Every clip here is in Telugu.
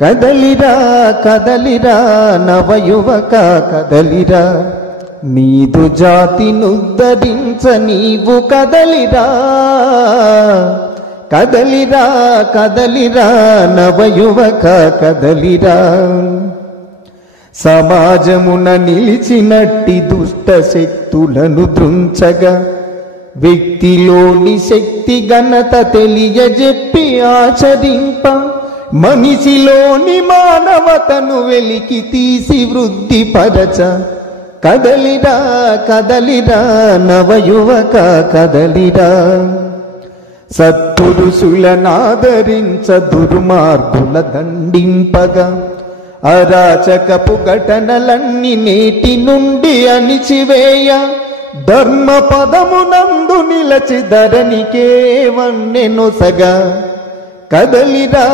కదలిరా కదలిరా నవయువక కదలిరా, నీదు జాతినుద్ధరించ నీవు కదలిరా. కదలిరా కదలిరా నవయువక కదలిరా, సమాజమున నిలిచినట్టి దుష్ట శక్తులను దృంచగా వ్యక్తిలోని శక్తి ఘనత తెలియజెప్పి ఆచరింప, మనిషిలోని మానవతను వెలికి తీసి వృద్ధి పరచ. కదలిరా కదలిరా నవయువక కదలిరా, సత్పురుషులనాదరించ దుర్మార్గుల దండింపగా అరాచకపు ఘటనలన్నీ నేటి నుండి అణిచివేయ, ధర్మ పదమునందు నిలచి ధరణికే వన్నెనొసగా. కదలిరా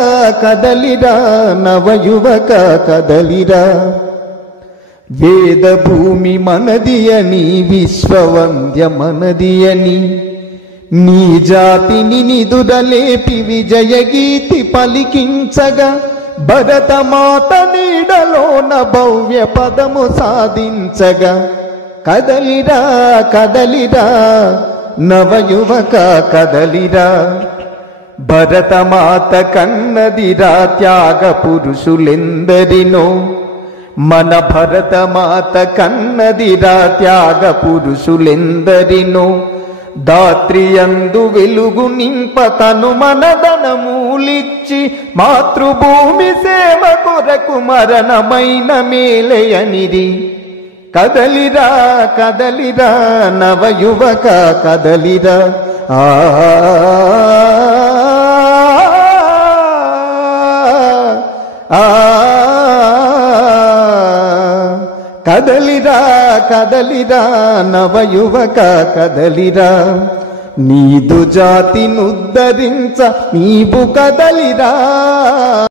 కదలిరా నవయువక కదలిరా, వేద భూమి మనది అని విశ్వవంద్య మనది అని నీ జాతిని నిదురలేపి విజయగీతి పలికించగా, భరతమాత నీడలోన భవ్య పదము సాధించగా. కదలిరా కదలిరా నవయువక కదలిరా, భరతమాత కన్నదిరా త్యాగ పురుషులెందరినో, మన భరతమాత కన్నదిరా త్యాగ పురుషులెందరినో. దాత్రియందు వెలుగు నింప తను మనదనమూలిచ్చి, మాతృభూమి సేవ కొరకు మరణమైన మేలయనిది. కదలిరా కదలిరా నవయువక కదలిరా. కదలిరా కదలిరా నవయువక కదలిరా, నీదు జాతినుద్ధరించ నీవు కదలిరా.